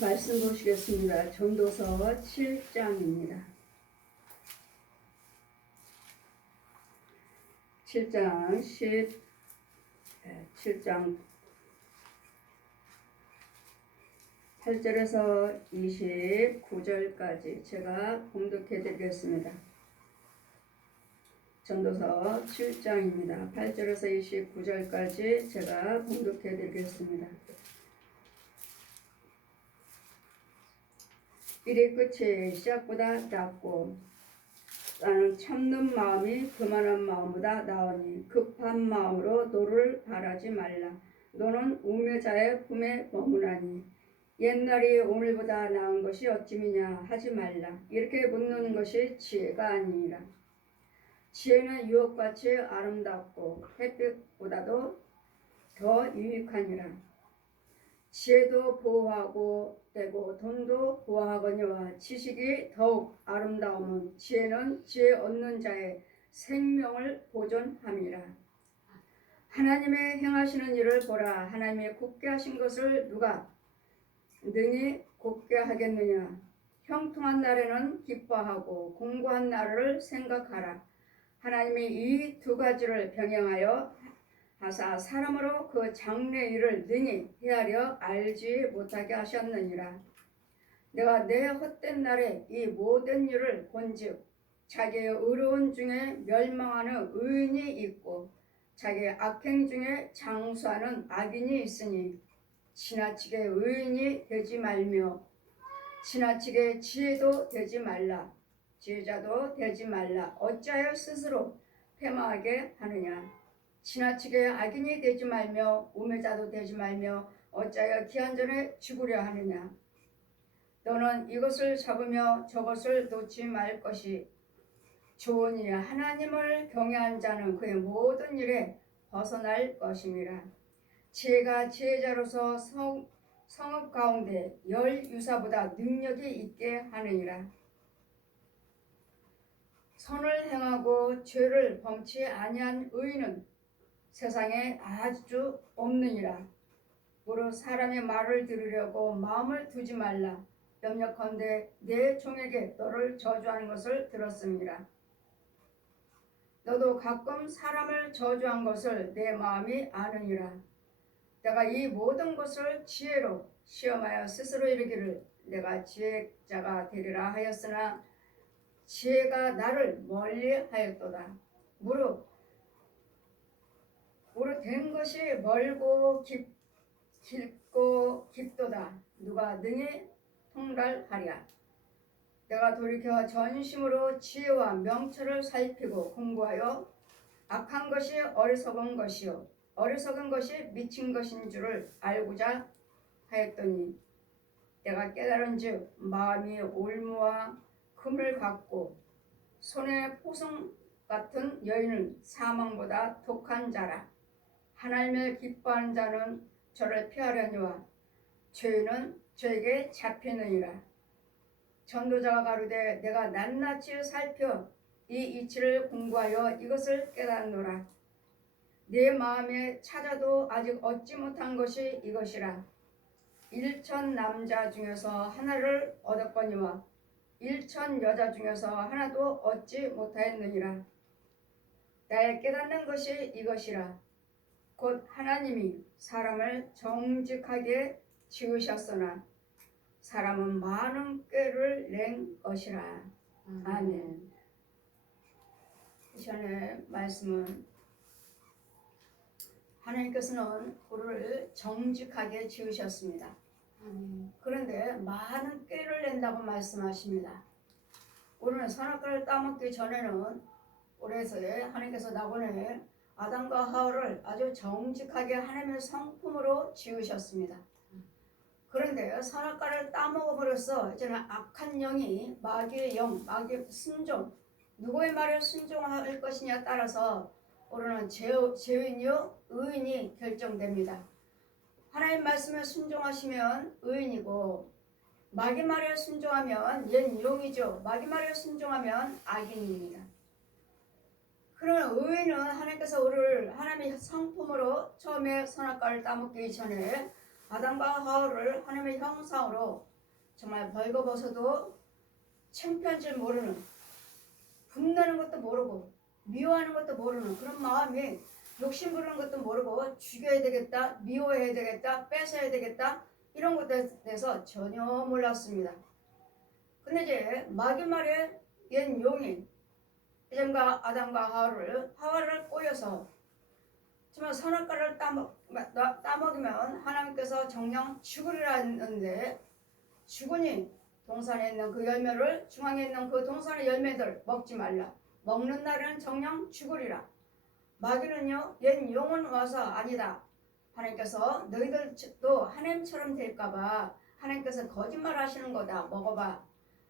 말씀 보시겠습니다. 전도서 7장입니다. 7장 8절에서 29절까지 제가 봉독해 드리겠습니다. 전도서 7장입니다. 8절에서 29절까지 제가 봉독해 드리겠습니다. 일의 끝이 시작보다 작고 나는 참는 마음이 교만한 마음보다 나으니 급한 마음으로 너를 바라지 말라. 너는 우매자의 품에 머무나니 옛날이 오늘보다 나은 것이 어찌미냐 하지 말라. 이렇게 묻는 것이 지혜가 아니니라. 지혜는 유혹같이 아름답고 햇빛보다도 더 유익하니라. 지혜도 보호하고 되고 돈도 보호하거니와 지식이 더욱 아름다움은 지혜는 지혜 얻는 자의 생명을 보존함이라. 하나님의 행하시는 일을 보라. 하나님의 굳게 하신 것을 누가 능히 굳게 하겠느냐. 형통한 날에는 기뻐하고 공고한 날을 생각하라. 하나님이 이 두 가지를 병행하여 하사 사람으로 그 장래 일을 능히 헤아려 알지 못하게 하셨느니라. 내가 내 헛된 날에 이 모든 일을 본즉 자기의 의로운 중에 멸망하는 의인이 있고 자기의 악행 중에 장수하는 악인이 있으니 지나치게 의인이 되지 말며 지나치게 지혜도 되지 말라. 지혜자도 되지 말라. 어찌하여 스스로 패망하게 하느냐. 지나치게 악인이 되지 말며 우매자도 되지 말며 어찌하여 기한 전에 죽으려 하느냐. 너는 이것을 잡으며 저것을 놓지 말 것이 좋으니 하나님을 경외한 자는 그의 모든 일에 벗어날 것임이라. 지혜가 지혜자로서 성읍 가운데 열 유사보다 능력이 있게 하느니라. 선을 행하고 죄를 범치 아니한 의인은 세상에 아주 없느니라. 무릇 사람의 말을 들으려고 마음을 두지 말라. 염려컨대 내 종에게 너를 저주하는 것을 들었습니다. 너도 가끔 사람을 저주한 것을 내 마음이 아느니라. 내가 이 모든 것을 지혜로 시험하여 스스로 이르기를 내가 지혜자가 되리라 하였으나 지혜가 나를 멀리하였도다. 무릇 된 것이 멀고 깊고 깊도다. 누가 능히 통달하랴. 내가 돌이켜 전심으로 지혜와 명철을 살피고 공부하여 악한 것이 어리석은 것이요 어리석은 것이 미친 것인 줄을 알고자 하였더니 내가 깨달은즉 마음이 올무와 금을 갖고 손에 포성 같은 여인은 사망보다 독한 자라. 하나님을 기뻐하는 자는 저를 피하려니와 죄인은 저에게 잡히느니라. 전도자가 가로되 내가 낱낱이 살펴 이 이치를 공부하여 이것을 깨닫노라. 내 마음에 찾아도 아직 얻지 못한 것이 이것이라. 1,000 남자 중에서 하나를 얻었거니와 1,000 여자 중에서 하나도 얻지 못하였느니라. 나의 깨닫는 것이 이것이라. 곧 하나님이 사람을 정직하게 지으셨으나 사람은 많은 꾀를 낸 것이라. 아멘. 이 시간의 말씀은 하나님께서는 우리를 정직하게 지으셨습니다. 그런데 많은 꾀를 낸다고 말씀하십니다. 우리는 선악과를 따먹기 전에는 우리에서의 하나님께서 나번에 아담과 하와를 아주 정직하게 하나님의 성품으로 지으셨습니다. 그런데 선악과를 따먹어버려서 이제는 악한 영이 마귀의 영, 마귀의 순종, 누구의 말에 순종할 것이냐에 따라서 우리는 죄인이요 의인이 결정됩니다. 하나님 말씀에 순종하시면 의인이고 마귀 말에 순종하면 옛 용이죠. 마귀 말에 순종하면 악인입니다. 그러나 의인은 하나님께서 우리를 하나님의 성품으로 처음에 선악과를 따먹기 전에 아담과 하와를 하나님의 형상으로 정말 벌거벗어도 창피한 줄 모르는, 분내는 것도 모르고 미워하는 것도 모르는 그런 마음이, 욕심 부르는 것도 모르고 죽여야 되겠다, 미워해야 되겠다, 뺏어야 되겠다, 이런 것에 대해서 전혀 몰랐습니다. 근데 이제 마귀 말에 옛 용이 이전과 아담과 하와를 꼬여서 정말 선악과를 따먹으면 하나님께서 정령 죽으리라 했는데, 죽으니 동산에 있는 그 열매를, 중앙에 있는 그 동산의 열매들 먹지 말라. 먹는 날에는 정령 죽으리라. 마귀는요, 옛 용은 와서 아니다. 하나님께서 너희들도 하나님처럼 될까봐 하나님께서 거짓말 하시는 거다. 먹어봐.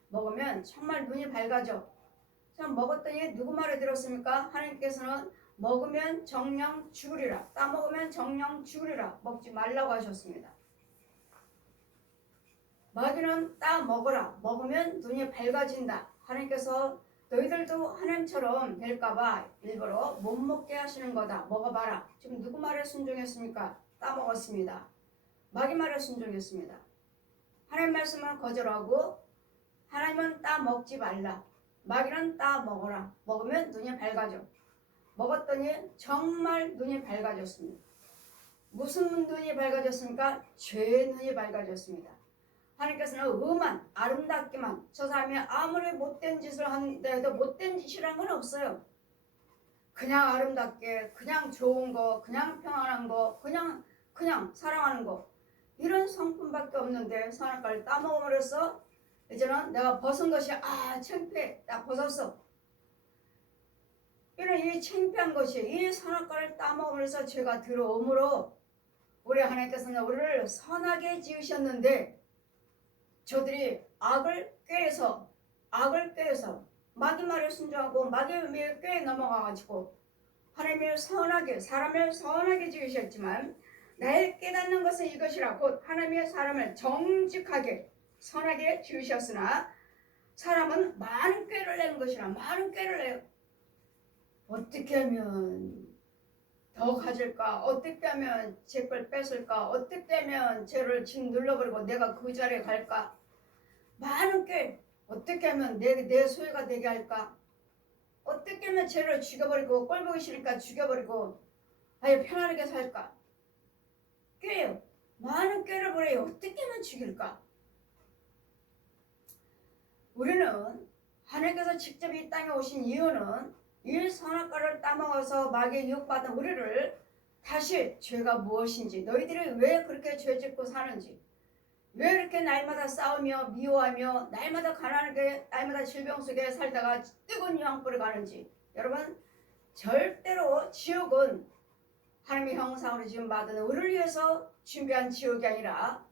먹으면 정말 눈이 밝아져. 참 먹었더니 누구 말을 들었습니까? 하나님께서는 먹으면 정령 죽으리라. 따먹으면 정령 죽으리라. 먹지 말라고 하셨습니다. 마귀는 따 먹어라. 먹으면 눈이 밝아진다. 하나님께서 너희들도 하나님처럼 될까봐 일부러 못 먹게 하시는 거다. 먹어봐라. 지금 누구 말에 순종했습니까? 따 먹었습니다. 마귀 말에 순종했습니다. 하나님 말씀을 거절하고 하나님은 따 먹지 말라. 마귀는 따 먹어라. 먹으면 눈이 밝아져. 먹었더니 정말 눈이 밝아졌습니다. 무슨 눈이 밝아졌습니까? 죄의 눈이 밝아졌습니다. 하나님께서는 음한, 아름답기만, 저 사람이 아무리 못된 짓을 하는데도 못된 짓이란 건 없어요. 그냥 아름답게, 그냥 좋은 거, 그냥 평안한 거, 그냥 사랑하는 거, 이런 성품밖에 없는데 선악과를 따먹어버렸어. 이제는 내가 벗은 것이 창피해. 나 벗었어. 이런 이 창피한 것이 이 선악과를 따먹으면서 죄가 들어오므로 우리 하나님께서는 우리를 선하게 지으셨는데 저들이 악을 꾀해서 마귀 말에 순종하고 마귀의 꾀에 넘어가가지고 하나님을 선하게, 사람을 선하게 지으셨지만 나의 깨닫는 것은 이것이라. 곧 하나님의 사람을 정직하게 선하게 지으셨으나 사람은 많은 꾀를 낸 것이라. 많은 꾀를 내요. 어떻게 하면 더 가질까? 어떻게 하면 제 걸 뺏을까? 어떻게 하면 쟤를 짓눌러버리고 내가 그 자리에 갈까? 많은 꾀. 어떻게 하면 내 소유가 되게 할까? 어떻게 하면 쟤를 죽여버리고, 꼴 보기 싫으니까 죽여버리고 아예 편안하게 살까? 꾀요. 많은 꾀를 부려요. 어떻게 하면 죽일까? 우리는 하나님께서 직접 이 땅에 오신 이유는 이 선악과를 따먹어서 마귀의 유혹받은 우리를 다시 죄가 무엇인지, 너희들이 왜 그렇게 죄짓고 사는지, 왜 이렇게 날마다 싸우며 미워하며 날마다 가난하게, 날마다 질병 속에 살다가 뜨거운 유황불에 가는지. 여러분, 절대로 지옥은 하나님의 형상으로 지금 받은 우리를 위해서 준비한 지옥이 아니라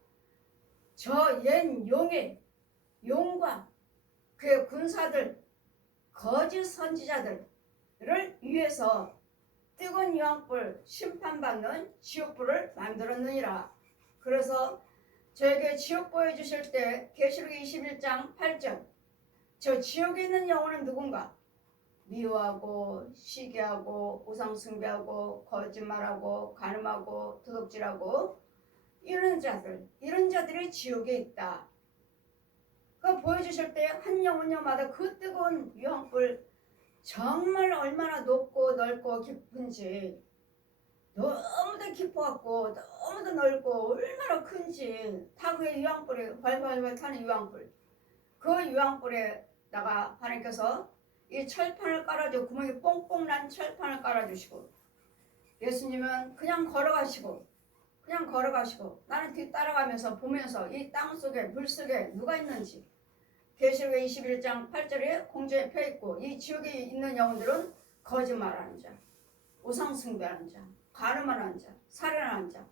저 옛 용과 그의 군사들, 거짓 선지자들을 위해서 뜨거운 유황불, 심판받는 지옥불을 만들었느니라. 그래서 저에게 지옥 보여주실 때 계시록 21장 8절, 저 지옥에 있는 영혼은 누군가? 미워하고 시기하고 우상숭배하고 거짓말하고 간음하고 도둑질하고 이런 자들이 지옥에 있다. 그 보여주실 때 한 영혼마다 그 뜨거운 유황불 정말 얼마나 높고 넓고 깊은지, 너무도 깊어갖고 너무도 넓고 얼마나 큰지, 타그의 유황불에 활활활 타는 유황불, 그 유황불에다가 하나님께서 이 철판을 깔아주고, 구멍이 뽕뽕 난 철판을 깔아주시고, 예수님은 그냥 걸어가시고 나는 뒤따라가면서 보면서 이 땅속에 물속에 누가 있는지, 계시록 21장 8절에 공중에 펴있고, 이 지옥에 있는 영혼들은 거짓말하는 자, 우상숭배하는 자, 간음하는 자, 살인하는 자,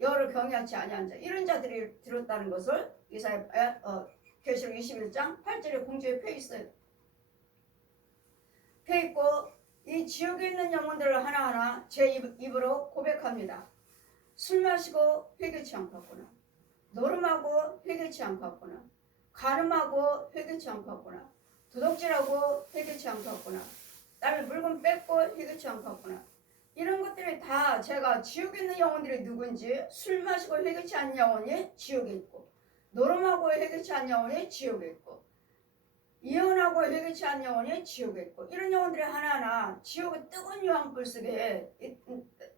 여호를 경외하지 아니하는 자, 이런 자들이 들었다는 것을 계시록 21장 8절에 공중에 펴있어요. 펴있고 이 지옥에 있는 영혼들을 하나하나 제 입으로 고백합니다. 술 마시고 회개치 않겠구나. 노름하고 회개치 않겠구나. 간음하고 회개치 않겠구나. 도둑질하고 회개치 않겠구나. 남의 물건 뺏고 회개치 않겠구나. 이런 것들이 다 제가 지옥에 있는 영혼들이 누군지, 술 마시고 회개치 않는 영혼이 지옥에 있고, 노름하고 회개치 않는 영혼이 지옥에 있고, 이혼하고 회개치 않는 영혼이 지옥에 있고, 이런 영혼들이 하나하나 지옥의 뜨거운 유황불 속에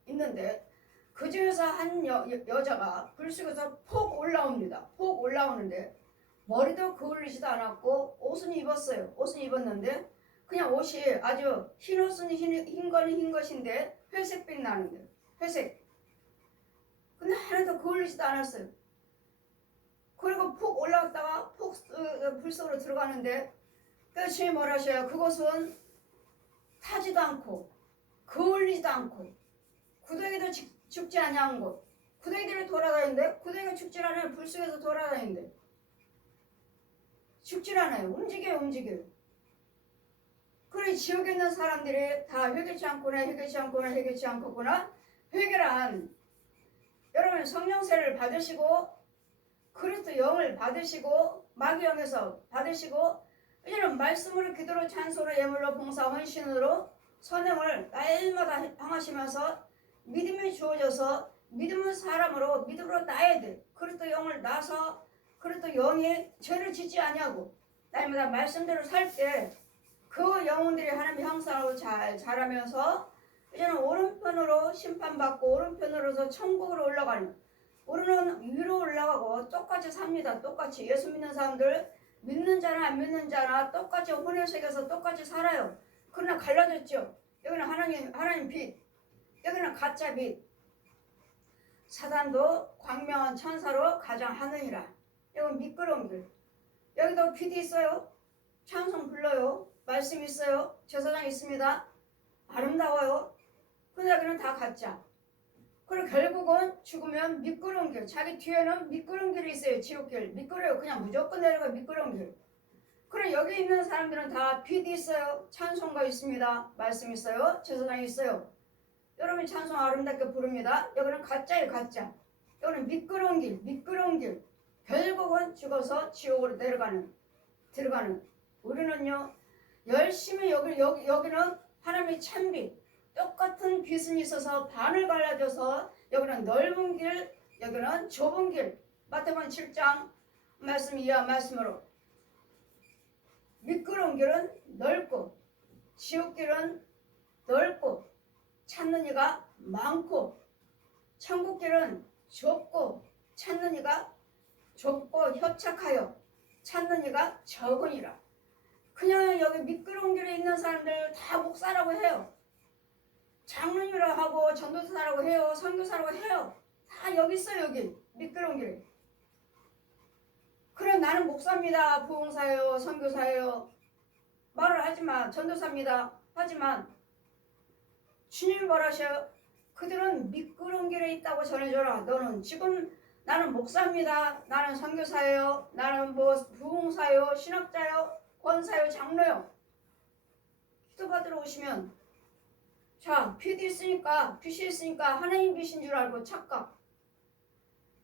있는데, 그 중에서 한 여자가 불 속에서 폭 올라옵니다. 폭 올라오는데 머리도 그을리지도 않았고 옷은 입었어요. 옷은 입었는데 그냥 옷이 아주 흰 옷은 흰 거는 흰 것인데 회색빛 나는데 회색. 근데 하나도 그을리지도 않았어요. 그리고 폭 올라왔다가 폭 불 속으로 들어가는데 그 주님이 뭐라 하셔요? 그것은 타지도 않고 그을리지도 않고 구더기도 죽지 아니한 곳. 구더기들이 돌아다니는데 구더기가 죽질 않아요. 불 속에서 돌아다니는데 죽질 않아요. 움직여요. 그래 지옥에 있는 사람들이 다 회개치 않구나 회개란 여러분 성령세를 받으시고 그리스도 영을 받으시고 마귀 영에서 받으시고 이제는 말씀으로 기도로 찬송으로 예물로 봉사 헌신으로 선행을 날마다 행하시면서 믿음이 주어져서 믿음은 사람으로 믿음으로 나야 돼. 그리스도 영을 나서 그리스도 영이 죄를 짓지 아니하고 날마다 말씀대로 살 때 그 영혼들이 하나님의 형상으로 잘 자라면서 이제는 오른편으로 심판받고 오른편으로서 천국으로 올라가는 우리는 위로 올라가고 똑같이 삽니다. 똑같이 예수 믿는 사람들 믿는 자나 안 믿는 자나 똑같이 혼의 세계에서 똑같이 살아요. 그러나 갈라졌죠. 여기는 하나님 빛, 여기는 가짜 빛. 사단도 광명한 천사로 가장 하느니라. 여기 미끄러운 길. 여기도 빛이 있어요. 찬송 불러요. 말씀 있어요. 제사장 있습니다. 아름다워요. 근데 여기는 다 가짜. 그리고 결국은 죽으면 미끄러운 길. 자기 뒤에는 미끄러운 길이 있어요. 지옥길. 미끄러워요. 그냥 무조건 내려가 미끄러운 길. 그럼 여기 있는 사람들은 다 빛이 있어요. 찬송가 있습니다. 말씀 있어요. 제사장이 있어요. 여러분 찬송 아름답게 부릅니다. 여기는 가짜예요. 가짜. 여기는 미끄러운 길. 결국은 죽어서 지옥으로 들어가는. 우리는요. 열심히 여기는 하나님의 참빛. 똑같은 빛은 있어서 반을 갈라져서 여기는 넓은 길, 여기는 좁은 길. 마태복음 7장 말씀 이하 말씀으로 미끄러운 길은 넓고 지옥길은 넓고 찾는 이가 많고 천국길은 좁고 찾는 이가 좁고 협착하여 찾는 이가 적으니라. 그냥 여기 미끄러운 길에 있는 사람들 다 목사라고 해요. 장로님이라고 하고 전도사라고 해요. 선교사라고 해요. 다 여기 있어요. 여기 미끄러운 길에. 그래 나는 목사입니다. 부흥사예요. 선교사예요. 말을 하지만 전도사입니다. 하지만 주님이 뭐라 하셔요? 그들은 미끄러운 길에 있다고 전해줘라. 너는 지금 나는 목사입니다. 나는 선교사예요. 나는 부흥사예요. 신학자예요. 권사예요. 장로요. 기도받으러 오시면 자 빛이 있으니까 하나님 빛인 줄 알고 착각.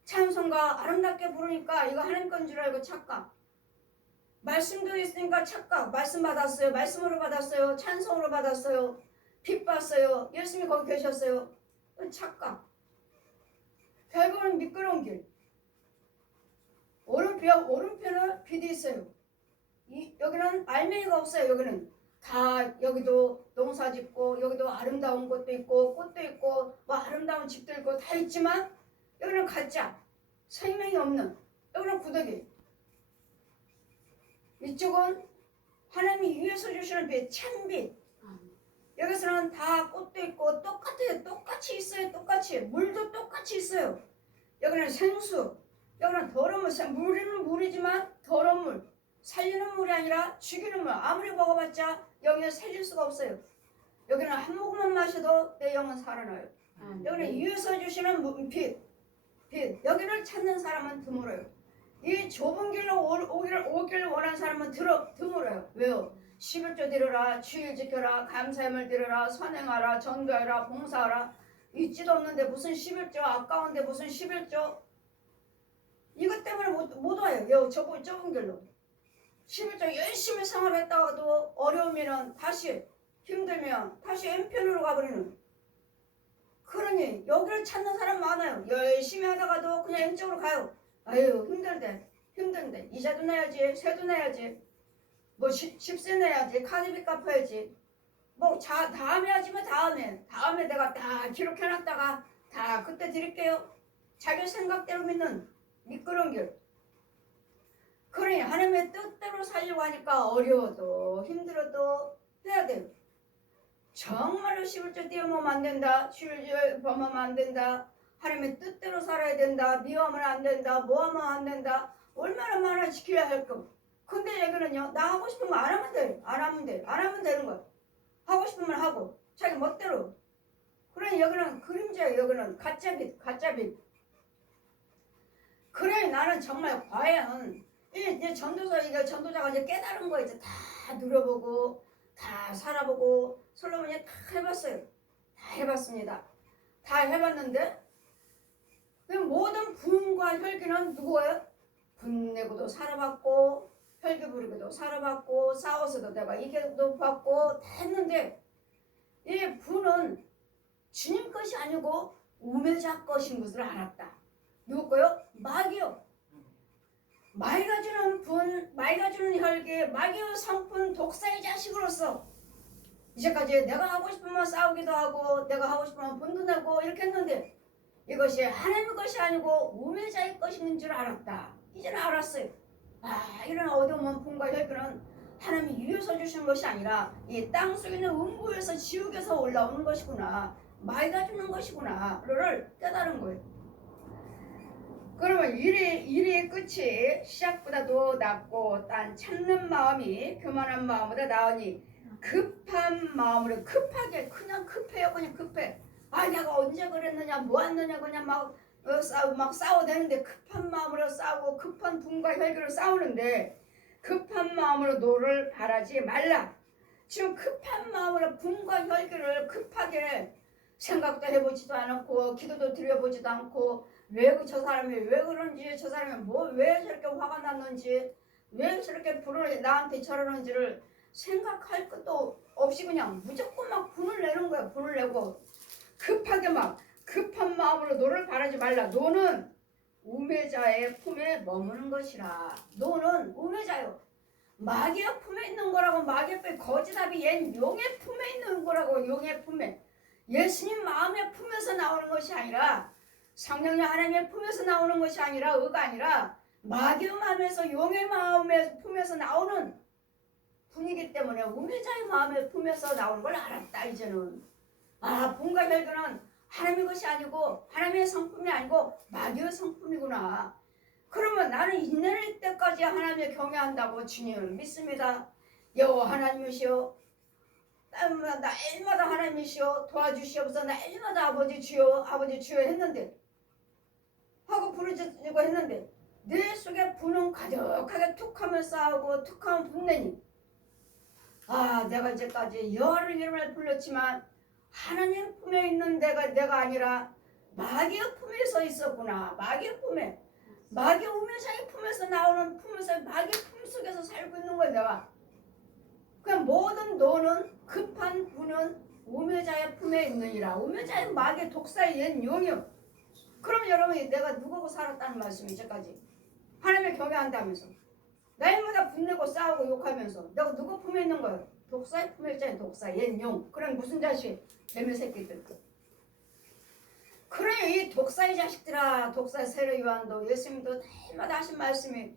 찬송가 아름답게 부르니까 이거 하나님 건 줄 알고 착각. 말씀도 있으니까 착각. 말씀 받았어요. 말씀으로 받았어요. 찬송으로 받았어요. 빛 봤어요. 예수님이 거기 계셨어요. 착각. 결국은 미끄러운 길. 오른편은 빛이 있어요. 여기는 알맹이가 없어요. 여기는 다 여기도 농사 짓고 여기도 아름다운 곳도 있고 꽃도 있고 뭐 아름다운 집도 있고 다 있지만 여기는 가짜. 생명이 없는. 여기는 구더기. 이쪽은 하나님이 위에서 주시는 빛, 찬빛. 여기서는 다 꽃도 있고 똑같아요. 똑같이 있어요. 똑같이. 물도 똑같이 있어요. 여기는 생수. 여기는 더러운 물. 물은 물이지만 더러운 물. 살리는 물이 아니라 죽이는 물. 아무리 먹어봤자 영에 살릴 수가 없어요. 여기는 한 모금만 마셔도 내 영은 살아나요. 여기는 위에서 주시는 빛. 여기를 찾는 사람은 드물어요. 이 좁은 길로 오기를 원하는 사람은 드물어요. 왜요? 11조 드려라, 주일 지켜라, 감사함을 드려라, 선행하라, 전도하라, 봉사하라. 있지도 없는데 무슨 11조, 아까운데 무슨 11조. 이것 때문에 못 와요. 좁은 길로. 11조 열심히 생활했다가도 어려우면 다시 힘들면 다시 N편으로 가버리는. 그러니 여기를 찾는 사람 많아요. 열심히 하다가도 그냥 왼쪽으로 가요. 아유 힘든데 이자도 내야지, 세도 내야지, 뭐 집세 내야지, 카드비 갚아야지. 뭐 다음에 하지만 다음에 내가 다 기록해놨다가 다 그때 드릴게요. 자기 생각대로 믿는 미끄러운 길. 그러니 하나님의 뜻대로 살려고 하니까 어려워도 힘들어도 해야 돼요. 정말로 11조 뛰어먹으면 안 된다. 주일 범하면 안 된다. 하나님의 뜻대로 살아야 된다. 미워하면 안 된다. 모하면 안 된다. 얼마나 많아 지켜야 할 거. 근데 여기는요. 나 하고 싶으면 안 하면 돼. 안 하면 되는 거야. 하고 싶으면 하고 자기 멋대로. 그러니 여기는 그림자예요. 여기는 가짜빛. 그러니 나는 정말 과연 이제 전도자가 이제 깨달은 거 이제 다 누려보고 다 살아보고 솔로몬이 다 해봤어요. 다 해봤습니다. 다 해봤는데 모든 분과 혈기는 누구예요? 분내고도 살아봤고 혈기 부리고도 살아봤고 싸워서도 내가 이겨도 봤고 다 했는데 이 분은 주님 것이 아니고 우매자 것인 것을 알았다. 누구 거요? 마귀요. 마귀가 주는 분, 마귀가 주는 혈기, 마귀의 성품 독사의 자식으로서 이제까지 내가 하고 싶으면 싸우기도 하고 내가 하고 싶으면 분도 내고 이렇게 했는데 이것이 하나님의 것이 아니고 우매자의 것인 줄 알았다. 이제는 알았어요. 이런 어두운 분과 혈기는 하나님이 위에서 주시는 것이 아니라 이 땅 속에 있는 음부에서 지옥에서 올라오는 것이구나. 마귀가 주는 것이구나를 깨달은 거예요. 그러면 일의 끝이 시작보다도 낮고 딴 참는 마음이 교만한 마음보다 나으니 급한 마음으로 그냥 급해요. 그냥 급해. 내가 언제 그랬느냐 뭐 했느냐 그냥 막 싸워대는데 급한 마음으로 싸우고 급한 분과 혈기로 싸우는데 급한 마음으로 너를 바라지 말라. 지금 급한 마음으로 분과 혈기를 급하게 생각도 해보지도 않았고 기도도 드려보지도 않고 왜 저 사람이 왜 그런지 저 사람이 왜 저렇게 화가 났는지 왜 저렇게 불을 나한테 저러는지를 생각할 것도 없이 그냥 무조건 막 분을 내는 거야. 분을 내고 급하게 막 급한 마음으로 너를 바라지 말라. 너는 우매자의 품에 머무는 것이라. 너는 우매자요. 마귀의 품에 있는 거라고. 마귀의 품에 거짓답이 얜 용의 품에 있는 거라고. 용의 품에. 예수님 마음의 품에서 나오는 것이 아니라 성령의 하나님의 품에서 나오는 것이 아니라 의가 아니라 마귀의 마음에서 용의 마음의 품에서 나오는 분이기 때문에 우매자의 마음의 품에서 나오는 걸 알았다. 이제는 분과 혈기는 하나님의 것이 아니고 하나님의 성품이 아니고 마귀의 성품이구나. 그러면 나는 인내할 때까지 하나님을 경외한다고 주님을 믿습니다. 여호와 하나님이시여 날마다 하나님이시여 도와주시옵소서. 날마다 아버지 주여 했는데 하고 부르짖고 했는데 내 속에 분은 가득하게 툭하면 싸우고 툭하면 분내니 내가 이제까지 여호와의 이름을 불렀지만 하나님 품에 있는 내가 아니라 마귀의 품에 서 있었구나. 마귀의 품에 마귀 우매자의 품에서 나오는 품에서 마귀 품 속에서 살고 있는 거야. 내가 그냥 모든 너는 급한 분은 우매자의 품에 있느니라. 우매자의 마귀 독사의 옛 용이요. 그럼 여러분이 내가 누구하고 살았다는 말씀이 이제까지 하나님을 경외한다면서 날마다 분내고 싸우고 욕하면서 내가 누구 품에 있는 거예요? 독사의 품에 있잖아요. 독사 옛 용. 그럼 무슨 자식? 뱀의 새끼들. 그러니 이 독사의 자식들아, 독사의 세례 요한도 예수님도 날마다 하신 말씀이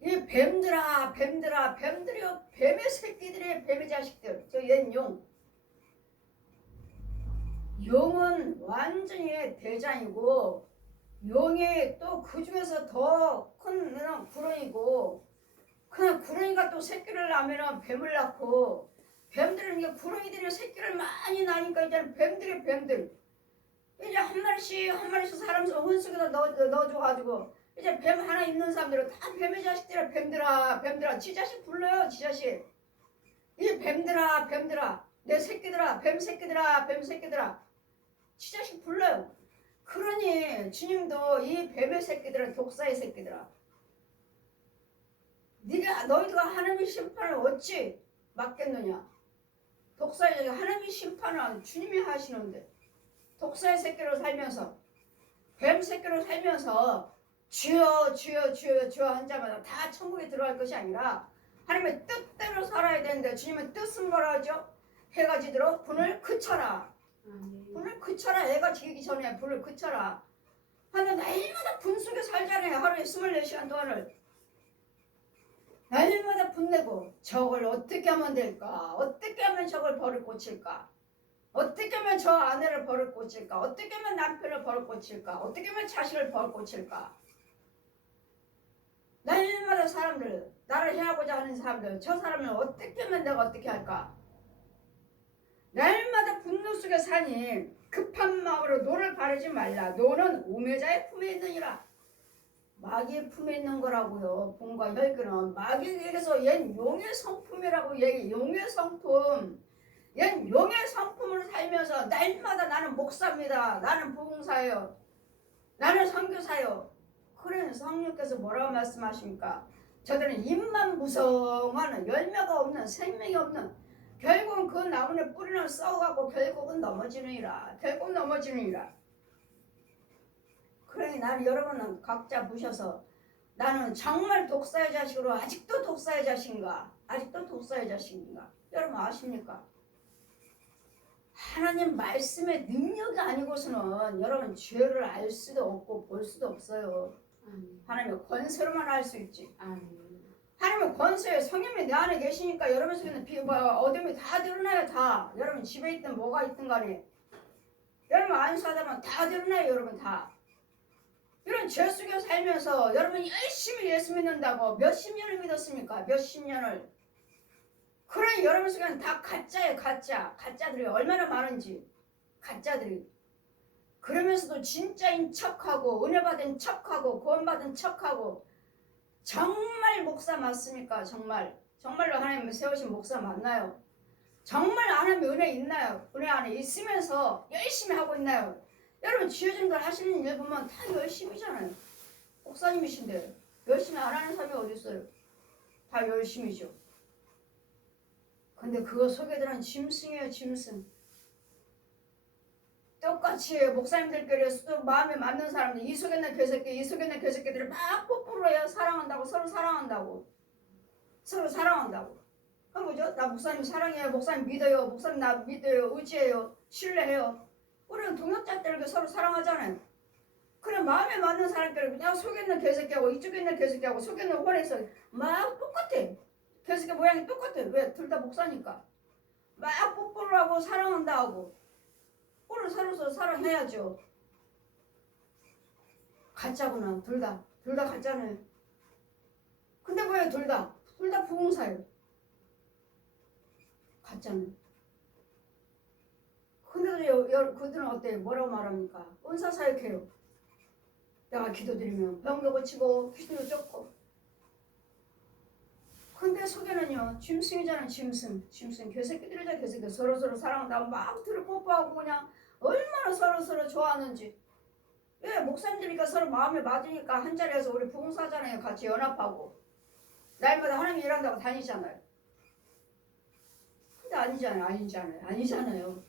이 뱀들아 뱀들이요 뱀의 새끼들이 뱀의 자식들 저 옛 용. 용은 완전히 대장이고 용이 또 그 중에서 더 큰 구렁이고 그냥 구렁이가 또 새끼를 낳으면 뱀을 낳고 뱀들은 이게 구렁이들이 새끼를 많이 낳으니까 이제 뱀들 이제 한 마리씩 사람 손 속에다 넣어줘가지고 이제 뱀 하나 있는 사람들은 다 뱀의 자식들이야. 뱀들아 지 자식 불러요. 지 자식 이 뱀들아 내 새끼들아 뱀 새끼들아 지 자식 불러요. 그러니 주님도 이 뱀의 새끼들은 독사의 새끼들아 너희가 하나님의 심판을 어찌 맡겠느냐. 독사의 하나님의 심판을 주님이 하시는데 독사의 새끼로 살면서 뱀 새끼로 살면서 주여 주여 주여 주여 한 자마다 다 천국에 들어갈 것이 아니라 하나님의 뜻대로 살아야 되는데 주님의 뜻은 뭐라 하죠? 해가 지도록 분을 그쳐라. 불을 그쳐라. 해가 지기 전에 불을 그쳐라. 하는 날마다 분 속에 살잖아요. 하루에 24시간 동안을 날마다 분내고 저걸 어떻게 하면 될까? 어떻게 하면 저걸 버릇 고칠까? 어떻게 하면 저 아내를 버릇 고칠까? 어떻게 하면 남편을 버릇 고칠까? 어떻게 하면 자식을 버릇 고칠까? 날마다 사람들, 나를 해하고자 하는 사람들, 저 사람을 어떻게 하면 내가 어떻게 할까? 날마다 분노 속에 사니 급한 마음으로 노를 바르지 말라. 노는 우매자의 품에 있느니라. 마귀의 품에 있는 거라고요. 봄과 혈기는 마귀에게서 옛 용의 성품이라고 얘기. 용의 성품. 옛 용의 성품으로 살면서 날마다 나는 목사입니다. 나는 부흥사예요. 나는 선교사요. 그래 성령께서 뭐라고 말씀하십니까? 저들은 입만 무성하는 열매가 없는 생명이 없는 결국은 그 나무의 뿌리는 썩어가고 결국은 넘어지느니라. 결국 넘어지느니라. 그러니 나는 여러분은 각자 보셔서 나는 정말 독사의 자식으로 아직도 독사의 자식인가? 아직도 독사의 자식인가? 여러분 아십니까? 하나님 말씀의 능력이 아니고서는 여러분 죄를 알 수도 없고 볼 수도 없어요. 하나님의 권세로만 알 수 있지. 하나님의 권세에 성령이 내 안에 계시니까 여러분 속에는 어둠이 다 드러나요. 다. 여러분 집에 있든 뭐가 있든 간에 여러분 안수하다면 다 드러나요. 여러분 다. 이런 죄 속에 살면서 여러분 열심히 예수 믿는다고 몇십 년을 믿었습니까? 몇십 년을. 그래 여러분 속에는 다 가짜예요. 가짜. 가짜들이 얼마나 많은지. 가짜들이. 그러면서도 진짜인 척하고 은혜 받은 척하고 구원 받은 척하고 정말 목사 맞습니까? 정말. 정말로 하나님 세우신 목사 맞나요? 정말 하나님의 은혜 있나요? 은혜 안에 있으면서 열심히 하고 있나요? 여러분 지혜진들 하시는 일 보면 다 열심히잖아요. 목사님이신데 열심히 안 하는 사람이 어디 있어요? 다 열심히죠. 근데 그거 속에 들은 짐승이에요. 짐승. 똑같이 목사님들끼리 마음에 맞는 사람들 이 속에 있는 개새끼 이 속에 있는 개새끼들이 막 뽀뽀를 해요. 사랑한다고 서로 사랑한다고 서로 사랑한다고. 그럼 뭐죠? 나 목사님 사랑해요. 목사님 믿어요. 목사님 나 믿어요. 의지해요. 신뢰해요. 우리는 동역자들과 서로 사랑하잖아요. 그래 마음에 맞는 사람끼리 그냥 속에 있는 개새끼하고 이쪽에 있는 개새끼하고 속에 있는 혼에서 막 똑같아. 개새끼 모양이 똑같아. 왜? 둘 다 목사니까. 막 뽀뽀를 하고 사랑한다 하고 오늘 서로 사랑해야죠. 가짜구나. 둘 다 가짜네. 근데 왜 둘 다 부흥사예요. 가짜네. 근데도 그들은 어때요? 뭐라고 말합니까? 은사사역해요. 내가 기도드리면 병도 고치고 귀신도 쫓고. 근데 속에는요 짐승이잖아요. 짐승 개새끼들이잖아요. 개새끼 서로 사랑한다고 막 들을 뽀뽀하고 그냥 얼마나 서로 좋아하는지. 왜? 목사님들이니까 서로 마음에 맞으니까 한 자리에서 우리 부흥사잖아요. 같이 연합하고 날마다 하나님 일한다고 다니잖아요. 근데 아니잖아요.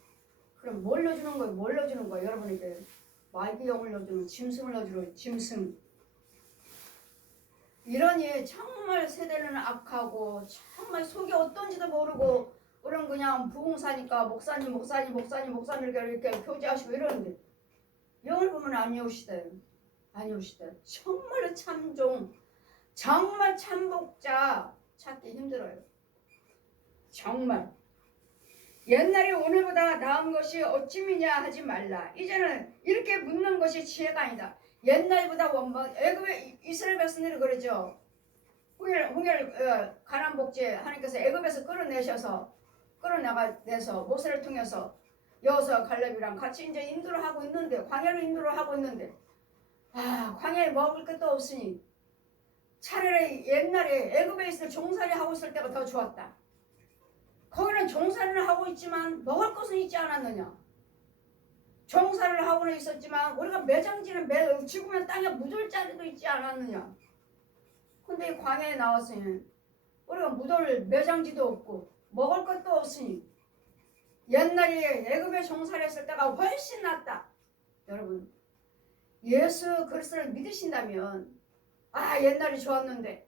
그럼 뭘 넣어주는 거예요? 여러분에게 마귀 영을 넣어주는 짐승을 넣어주는 짐승. 이러니 정말 세대는 악하고 정말 속이 어떤지도 모르고 우리는 그냥 부흥사니까 목사님 이렇게 교제하시고 이러는데 영을 보면 아니오시대. 정말 참종 정말 참복자 찾기 힘들어요. 정말 옛날에 오늘보다 나은 것이 어찌미냐 하지 말라. 이제는 이렇게 묻는 것이 지혜가 아니다. 옛날보다 원망. 애굽의 이스라엘 백성들이 그러죠. 홍해를 가나안 복제 하나님께서 애굽에서 끌어내서 모세를 통해서 여호수아 갈렙이랑 같이 이제 인도를 하고 있는데 광야로 인도를 하고 있는데 광야에 먹을 것도 없으니 차라리 옛날에 애굽에 있을 종살이 하고 있을 때가 더 좋았다. 거기는 종살이를 하고 있지만 먹을 것은 있지 않았느냐. 종살이를 하고는 있었지만 우리가 매장지는 죽으면 땅에 묻을 자리도 있지 않았느냐. 근데 이 광야에 나왔으니 우리가 묻을 매장지도 없고 먹을 것도 없으니 옛날에 애굽에 종살이 했을 때가 훨씬 낫다. 여러분 예수 그리스도를 믿으신다면 아 옛날이 좋았는데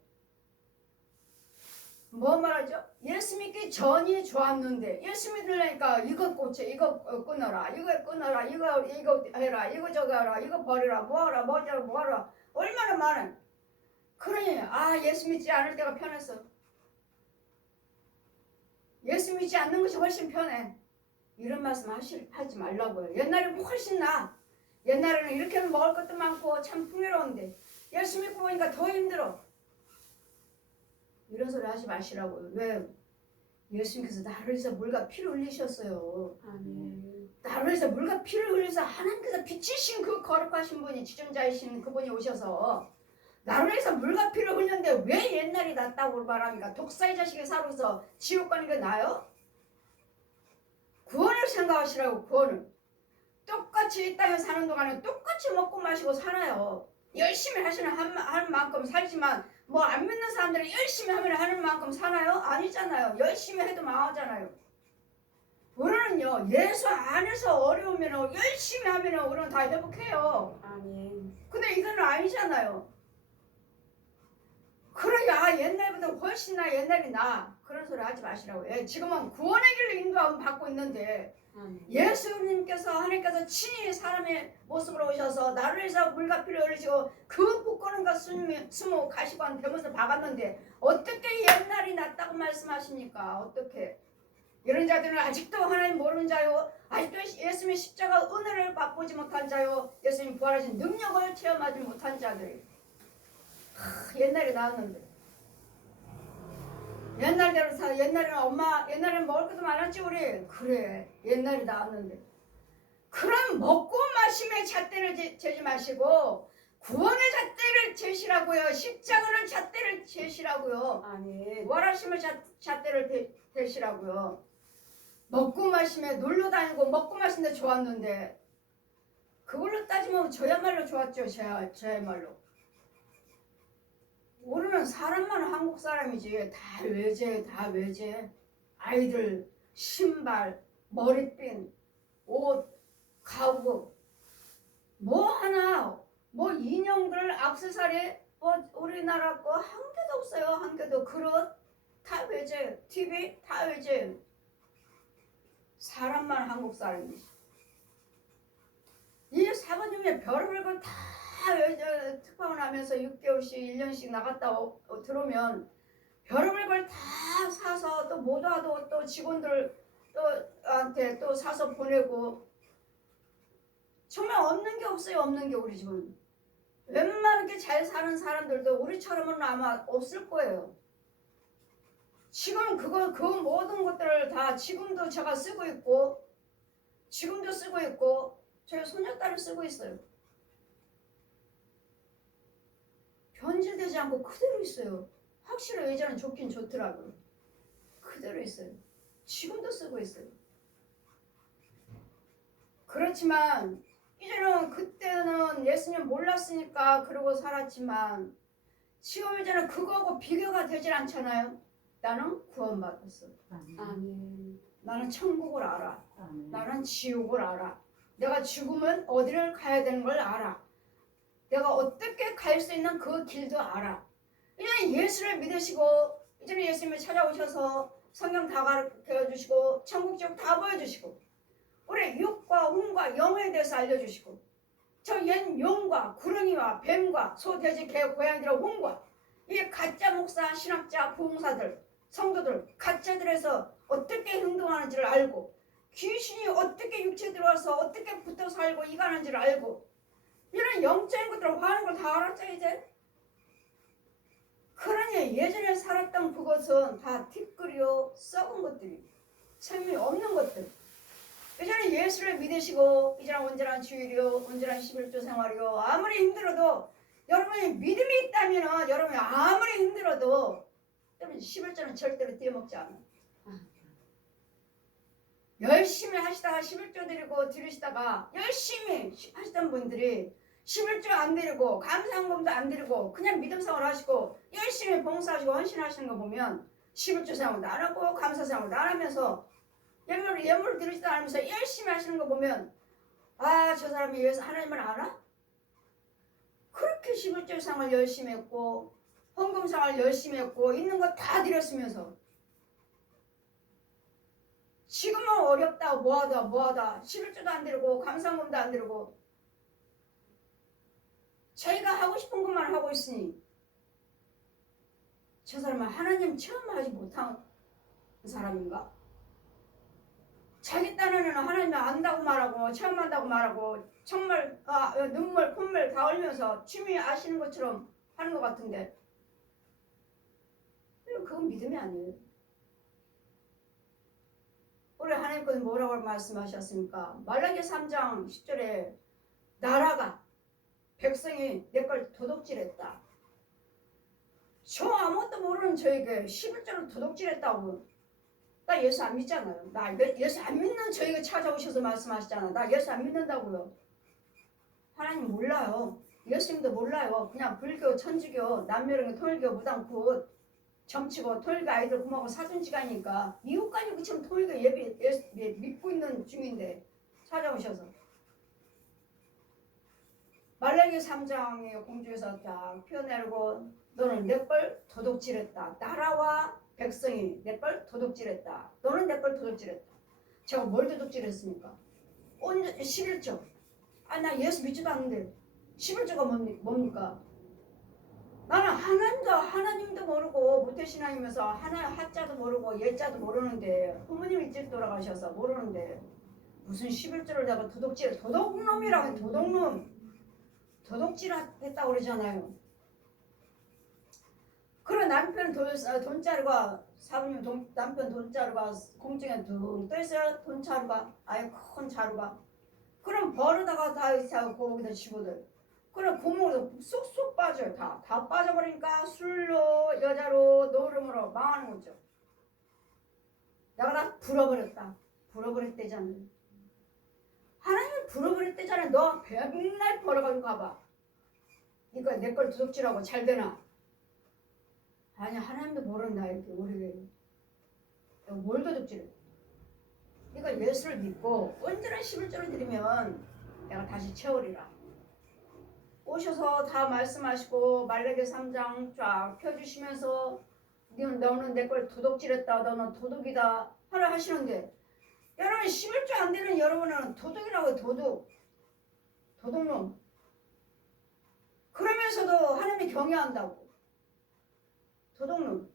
뭐 말하죠? 예수 믿기 전이 좋았는데 예수 믿으려니까 이거 고쳐 이거 끊어라 이거 끊어라 이거 해라 이거 저거 하라 이거 버려라 뭐하라 뭐하라 뭐하라 얼마나 많은 그러니 아 예수 믿지 않을 때가 편했어. 예수 믿지 않는 것이 훨씬 편해. 이런 말씀 하지 말라고요. 옛날이 훨씬 나아. 옛날에는 이렇게 먹을 것도 많고 참 풍요로운데 예수 믿고 보니까 더 힘들어. 이런 소리 하지 마시라고요. 왜? 예수님께서 나를 위해서 물과 피를 흘리셨어요. 아멘. 나를 위해서 물과 피를 흘려서 하나님께서 빛이신 그 거룩하신 분이 지존자이신 그분이 오셔서 나를 위해서 물과 피를 흘렸는데 왜 옛날이 낫다고 말합니까? 독사의 자식이 살아서 지옥 가는 게 나아요? 구원을 생각하시라고. 구원을 똑같이 이 땅에 사는 동안에 똑같이 먹고 마시고 살아요. 열심히 하는 만큼 살지만 뭐 안 믿는 사람들이 열심히 하는 만큼 사나요? 아니잖아요. 열심히 해도 망하잖아요. 우리는요 예수 안에서 어려우면 열심히 하면 우리는 다 회복해요. 아멘. 근데 이거는 아니잖아요. 그러야 옛날보다 훨씬 옛날이 나 그런 소리 하지 마시라고. 지금은 구원의 길로 인도함을 받고 있는데 아멘. 예수님께서 하나님께서 친히 사람의 모습으로 오셔서 나를 위해서 물과 피를 흘리시고 그 부끄러움과 수모 가시관 대못을 박았는데 어떻게 옛날이 낫다고 말씀하십니까? 어떻게? 이런 자들은 아직도 하나님 모르는 자요, 아직도 예수님의 십자가 은혜를 맛보지 못한 자요, 예수님 부활하신 능력을 체험하지 못한 자들이. 옛날에 나왔는데 옛날에는 먹을 것도 많았지 우리. 그래 옛날에 나왔는데 그럼 먹고 마심의 잣대를 재지 마시고 구원의 잣대를 재시라고요. 십자가를 잣대를 재시라고요. 아멘. 부활하심의 잣대를 대시라고요. 먹고 마심에 놀러 다니고 먹고 마시는데 좋았는데 그걸로 따지면 저야말로 좋았죠. 저야말로. 우리는 사람만 한국 사람이지 다 외제. 아이들 신발, 머리핀, 옷, 가구 뭐 하나 뭐 인형들 액세서리 뭐 우리나라 거 한 개도 없어요. 한 개도. 그릇 다 외제. TV 다 외제. 사람만 한국 사람이지. 이 사부님의 별을 걸 다 특파원 하면서 6개월씩 1년씩 나갔다 들어오면 별의별 걸 다 사서 또 못 와도 또 직원들 또한테 또 사서 보내고 정말 없는 게 없어요. 없는 게 우리 집은. 웬만하게 잘 사는 사람들도 우리처럼은 아마 없을 거예요. 지금 그 모든 것들을 다 지금도 제가 쓰고 있고 지금도 쓰고 있고 저희 손녀딸을 쓰고 있어요. 변질되지 않고 그대로 있어요. 확실히 예전엔 좋긴 좋더라고요. 그대로 있어요. 지금도 쓰고 있어요. 그렇지만 이제는 그때는 예수님 몰랐으니까 그러고 살았지만 지금 이제는 그거하고 비교가 되질 않잖아요. 나는 구원받았어. 아멘. 나는 천국을 알아. 아멘. 나는 지옥을 알아. 내가 죽으면 어디를 가야 되는 걸 알아. 내가 어떻게 갈 수 있는 그 길도 알아. 이제 예수를 믿으시고 이제는 예수님이 찾아오셔서 성경 다 가르쳐 주시고 천국 지옥 다 보여주시고 우리 육과 혼과 영에 대해서 알려주시고 저 옛 용과 구렁이와 뱀과 소, 돼지, 개, 고양이들의 혼과 이 가짜 목사, 신학자, 부흥사들, 성도들 가짜들에서 어떻게 행동하는지를 알고 귀신이 어떻게 육체에 들어와서 어떻게 붙어 살고 이가는지를 알고 이런 영적인 것들을 하는 걸 다 알았죠 이제. 그러니 예전에 살았던 그것은 다 티끌이요 썩은 것들이 생명이 없는 것들. 예전에 예수를 믿으시고 이제는 온전한 주일이요 온전한 11조 생활이요 아무리 힘들어도 여러분이 믿음이 있다면 여러분이 아무리 힘들어도 여러분 11조는 절대로 떼어먹지 않아. 열심히 하시다가 11조 드리시다가 열심히 하시던 분들이 11조 안 드리고 감사헌금도 안 드리고 그냥 믿음생활 하시고 열심히 봉사하시고 헌신하시는 거 보면 11조 생활도 안 하고 감사생활도 안 하면서 예물을 드리지도 않으면서 열심히 하시는 거 보면 아, 저 사람이 예수 하나님을 아나? 그렇게 11조상을 열심히 했고 헌금상을 열심히 했고 있는 거 다 드렸으면서 지금은 어렵다 뭐하다 11조도 안 드리고 감사금도 안 드리고 자기가 하고 싶은 것만 하고 있으니 저 사람은 하나님 체험하지 못한 사람인가? 자기 딴에는 하나님을 안다고 말하고 체험한다고 말하고 정말 눈물 콧물 다 흘면서 취미 아시는 것처럼 하는 것 같은데 그건 믿음이 아니에요. 우리 하나님께서 뭐라고 말씀하셨습니까? 말라기 3장 10절에 나라가 백성이 내 걸 도둑질했다. 저 아무것도 모르는 저에게 11조를 도둑질했다고. 나 예수 안 믿잖아요. 나 예수 안 믿는 저에게 찾아오셔서 말씀하시잖아. 나 예수 안 믿는다고요. 하나님 몰라요. 예수님도 몰라요. 그냥 불교, 천주교, 남녀랭이, 통일교, 무당굿, 정치고 통일교 아이들 고마고 사준지가니까 미국까지 그처럼 통일교 믿고 있는 중인데 찾아오셔서 말라기 3장의 공주에서 딱 표현해내고 너는 내 걸 도둑질했다. 나라와 백성이 내 걸 도둑질했다. 너는 내 걸 도둑질했다. 제가 뭘 도둑질했습니까? 11조. 아, 나 예수 믿지도 않는데 11조가 뭡니까? 나는 하나님도 모르고 모태신앙이면서 하자도 모르고 예자도 모르는데 부모님 일찍 돌아가셔서 모르는데 무슨 11조를 내가 도둑놈이라고 도둑놈 도둑질했다고 그러잖아요. 그런 남편 돈자루가 사부님 남편 돈자루가 공중에 둥 떠있어요. 돈자루가 아예 큰 자루가 그럼 버르다가 다 거기다 집어들 그럼 구멍으로 쏙쏙 빠져요. 다 빠져버리니까 술로 여자로 노름으로 망하는 거죠. 내가 다 불어버렸대잖아요. 하나님을 불어버렸대잖아요. 너 맨날 벌어가지고 가봐. 그러니까 내 걸 도둑질하고 잘 되나? 아니 하나님도 모른다 이렇게 우리 뭘 도둑질해? 그러니까 예수를 믿고 온전한 11조를 드리면 내가 다시 채우리라. 오셔서 다 말씀하시고 말라기 3장 쫙 펴주시면서 너는 내 걸 도둑질했다. 너는 도둑이다. 하라 하시는데 여러분 11조 안 되는 여러분은 도둑이라고 도둑놈. 그러면서도 하나님이 경외한다고. 도둑놈.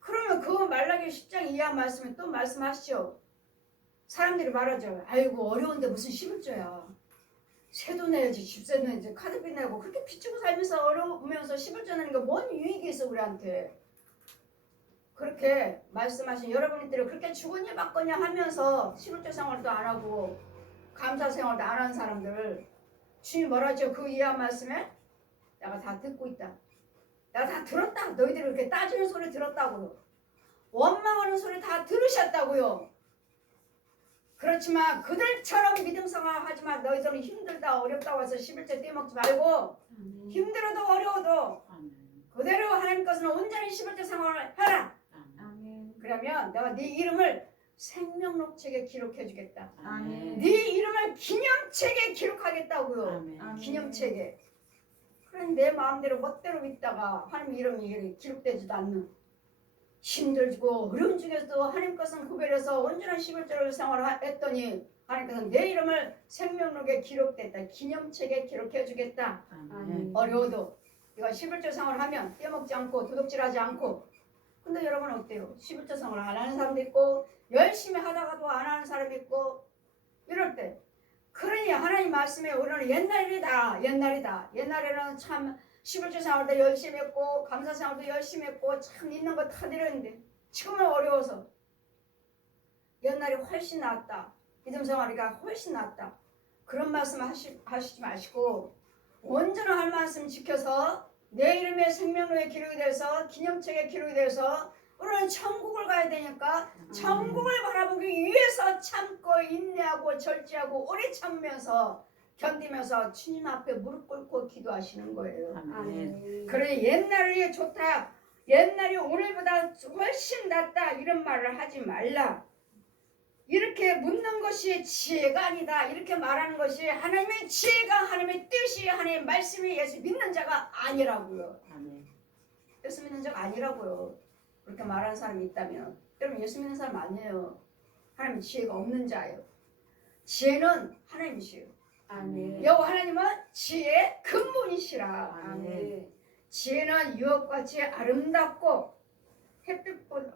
그러면 그 말라기 10장 이하 말씀에 또 말씀하시죠. 사람들이 말하죠. 아이고 어려운데 무슨 11조야. 세도 내야지 집세 내야지 카드비 내고 그렇게 비추고 살면서 어려우면서 11조 내는 게 뭔 유익이 있어 우리한테. 그렇게 말씀하신 여러분들이 그렇게 주거니 받거니 하면서 11조 생활도 안 하고 감사 생활도 안 하는 사람들 주님 뭐라죠? 그 이하 말씀에 내가 다 듣고 있다. 내가 다 들었다. 너희들이 그렇게 따지는 소리 들었다고요. 원망하는 소리 다 들으셨다고요. 그렇지만 그들처럼 믿음생활 하지만 너희들은 힘들다 어렵다고 해서 11조 떼먹지 말고 힘들어도 어려워도 그대로 하나님 것은 온전히 11조 생활을 하라. 그러면 내가 네 이름을 생명록책에 기록해 주겠다. 네 이름을 기념책에 기록하겠다고요. 기념책에. 그럼 내 마음대로 멋대로 믿다가 하나님 이름이 기록되지도 않는 힘들고 어려운 중에서도 하나님 것은 구별해서 온전한 11조를 생활했더니 하나님께서는 내 이름을 생명록에 기록됐다. 기념책에 기록해 주겠다. 어려워도 이거 11조 생활하면 떼먹지 않고 도둑질하지 않고. 근데 여러분 어때요? 11조 생활 안 하는 사람도 있고 열심히 하다가도 안 하는 사람이 있고 이럴 때 그러니 하나님 말씀에 우리는 옛날이다. 옛날에는 참 11조 생활도 열심히 했고 감사 생활도 열심히 했고 참 있는 거 다 드렸는데 지금은 어려워서 옛날이 훨씬 낫다. 믿음 생활이가 훨씬 낫다. 그런 말씀 하시지 마시고 온전한 할 말씀 지켜서 내 이름의 생명록에 기록이 돼서 기념책에 기록이 돼서 우리는 천국을 가야 되니까 천국을 바라보기 위해서 참고 인내하고 절제하고 오래 참으면서 견디면서 주님 앞에 무릎 꿇고 기도하시는 거예요. 그래 옛날이 좋다. 옛날이 오늘보다 훨씬 낫다. 이런 말을 하지 말라. 이렇게 묻는 것이 지혜가 아니다. 이렇게 말하는 것이 하나님의 지혜가 하나님의 뜻이 하나님의 말씀이 예수 믿는 자가 아니라고요. 아멘. 예수 믿는 자가 아니라고요. 그렇게 말하는 사람이 있다면 여러분 예수 믿는 사람 아니에요. 하나님의 지혜가 없는 자예요. 지혜는 하나님이시요. 아멘. 여호와 하나님은 지혜의 근본이시라. 아멘. 지혜는 유업같이 아름답고 햇빛 보는